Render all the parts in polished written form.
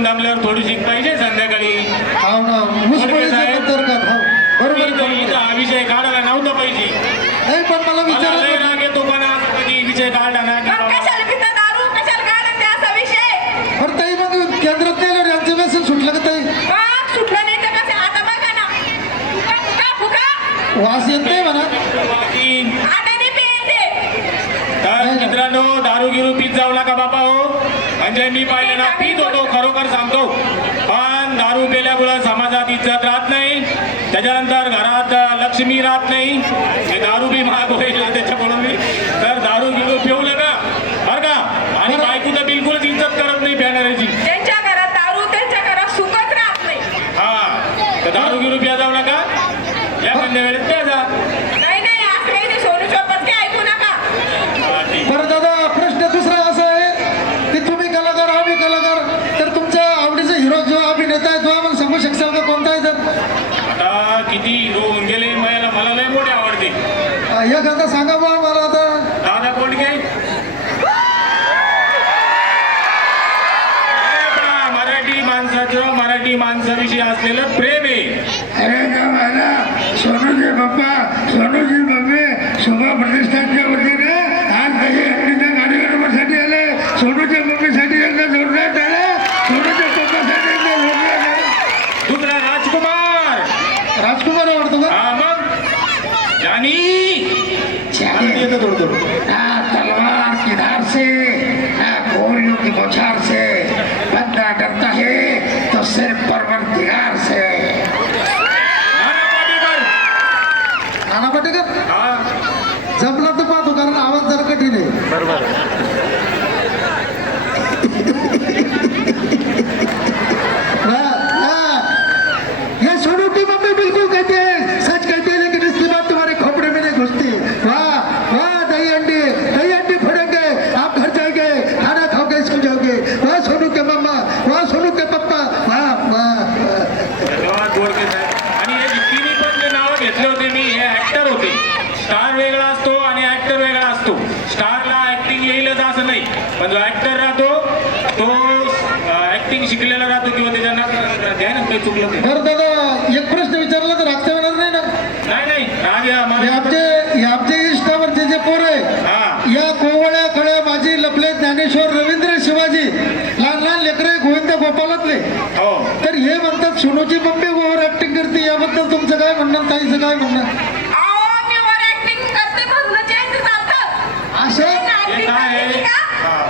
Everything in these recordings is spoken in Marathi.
येऊन दमल्यावर थोडीशी पाहिजे संध्याकाळी. हो ना मुसपळीचं अंतर्गत हो बरोबर इथं हा विषय काढायला नव्हता पाहिजे. नाही पण मला मला लय विचारायचं राग येतो पण असं कधी विषय काढला ना की मग बाबा, कशाला पिता दारू कशाला काढत ते असा विषय बरं ताई मग केंद्रात गेल्यावर यांचं व्यसन सुटलं का ताई मग सुटलं नाही तर कसं आता बघा ना फुका फुका फुका वास येत नाही म्हणा बाकी आता नाही पेते तर मित्रांनो दारू गिरू पीत जाऊ नका बाबा हो. म्हणजे मी पाहिलं ना पीत होतो खरोखर सांगतो पण दारू पेल्यामुळं समाजात इज्जत राहत नाही. त्याच्यानंतर घरात लक्ष्मी राहत नाही. हे दारू बी महाग होईल त्याच्याकडून मी तर दारू गिरू पिऊ नका बरं का. आणि बायको तर बिलकुलच इज्जत करत नाही पिणाऱ्याची. त्यांच्या घरात दारू त्यांच्या घरात सुखच राहत नाही. हा तर दारू गिरू पिया जाऊ नका. या संध्या वेळेत प्या जा. नाही नाही असं काही नाही सोनू चोपत काही ऐकू नका. हा, ठीक. बरं दादा प्रश्न दुसरा असा आहे की तुम्ही कलाकार आम्ही कलाकार तर तुमच्या आवडीचा हिरो जो अभिनेता आहे तो आम्हाला सांगू शकाल का कोणता आहे तर आता किती हिरो होऊन गेले मला लय मोठे आवडते. एखादा सांगा बा मला आता दादा कोंडके मराठी माणसाविषयी असलेलं प्रेम आहे. अरे मला सोनूजी बाप्पा सोनूजी मम्मी शोभा प्रतिष्ठानच्या वतीने आज काही हल्लीच्या कार्यक्रमासाठी आले सोनूच्या मम्मीसाठी एकदा जोरदार झाले सोनूच्या पप्पासाठी एकदा जोरदार झाले. दुसरा राजकुमार राजकुमार आवडतो का हा मग जानी येतो थोडं तलवार की धार से गोलियों की बौछार से बंदा डरता है तो सिर्फ परवरदिगार से. नाना पाटेकर हा जमला तर पाहतो कारण आवाज जरा कठीण आहे बरोबर. ये सोनू की मम्मी बिल्कुल कहते हैं सच कहते हैं लेकिन इसकी बात तुम्हारे खोपड़े में नहीं घुसती. वाह वाह दही अंडी फोड़ेंगे आप घर जाएंगे खाना खाओगे स्कूल जाओगे. वाह सोनू के मम्मा वाह सोनू के पप्पा वाह वाह धन्यवाद गोडके साहेब. आणि हे तिन्ही पण जे नावं घेतले होते मी हे ऍक्टर होते. स्टार वेगळा असतो आणि ऍक्टर वेगळा असतो. स्टारला ऍक्टिंग येईलच असं नाही पण जो ऍक्टर राहतो तो ऍक्टिंग शिकलेला राहतो किंवा त्याच्या द्या ना काही चुकलं ते. बरं दादा एक प्रश्न विचारला तर रागता येणार नाही ना. नाही राग या हे माझ्या आमचे इष्टावरचे जे पोर आहे हा या कोवळ्या खळ्या माझी लपले ज्ञानेश्वर रवींद्र शिवाजी लहान लेकरे गोविंद गोपालातले हो तर हे म्हणतात सोनूची मम्मी ओव्हर ऍक्टिंग करते याबद्दल तुमचं काय म्हणणं ताईचं काय म्हणणं अहो मी ओव्हर ऍक्टिंग करते म्हणून चेंज झालं. असं हे काय आहे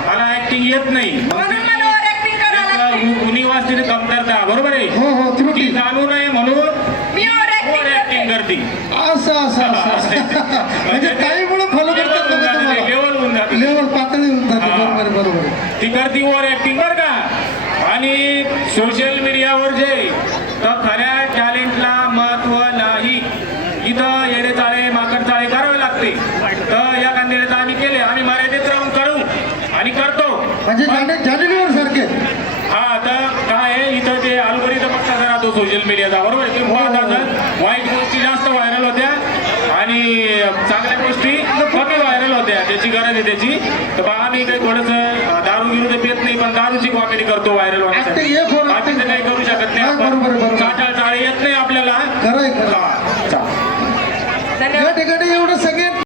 मला ऍक्टिंग येत नाही. म्हणून मला ओव्हर ऍक्टिंग करायला लागते. उनिवास तिथे कमतरता बरोबर आहे. हो त्रुटी ती जाणू नये म्हणून मी ओव्हर ओव्हर ऍक्टिंग ऍक्टिंग करते. असं म्हणजे ताईमुळे फॉलो करतात बघा तुम्हाला लेवल होऊन जाते. लेवल पातळी होऊन जाते हा. बरोबर ती करती ओव्हर ऍक्टिंग बरं का. आणि सोशल मीडियावर जे तर खऱ्या टॅलेंटला महत्व नाही. इथं येडे चाळे माकड चाळे करावे लागते. तर या कांद्याला आम्ही केले आम्ही मर्यादित राहून करू आणि करतो. म्हणजे जानेलिव्हर सारखे हा तर काय आहे इथं ते अल्गोरिदम कसा राहतो सोशल मीडियाचा बरोबर आहे. ते वाईट गोष्टी जास्त व्हायरल होत्या आणि चांगल्या गोष्टी कमी व्हायरल होत्या. त्याची गरज आहे त्याची. तर बा आम्ही काही थोडंसं दारू गिरू तर पेत नाही पण दारूची कॉमेडी करतो व्हायरल ऍक्टिंग हे फोन ऍक्टिंग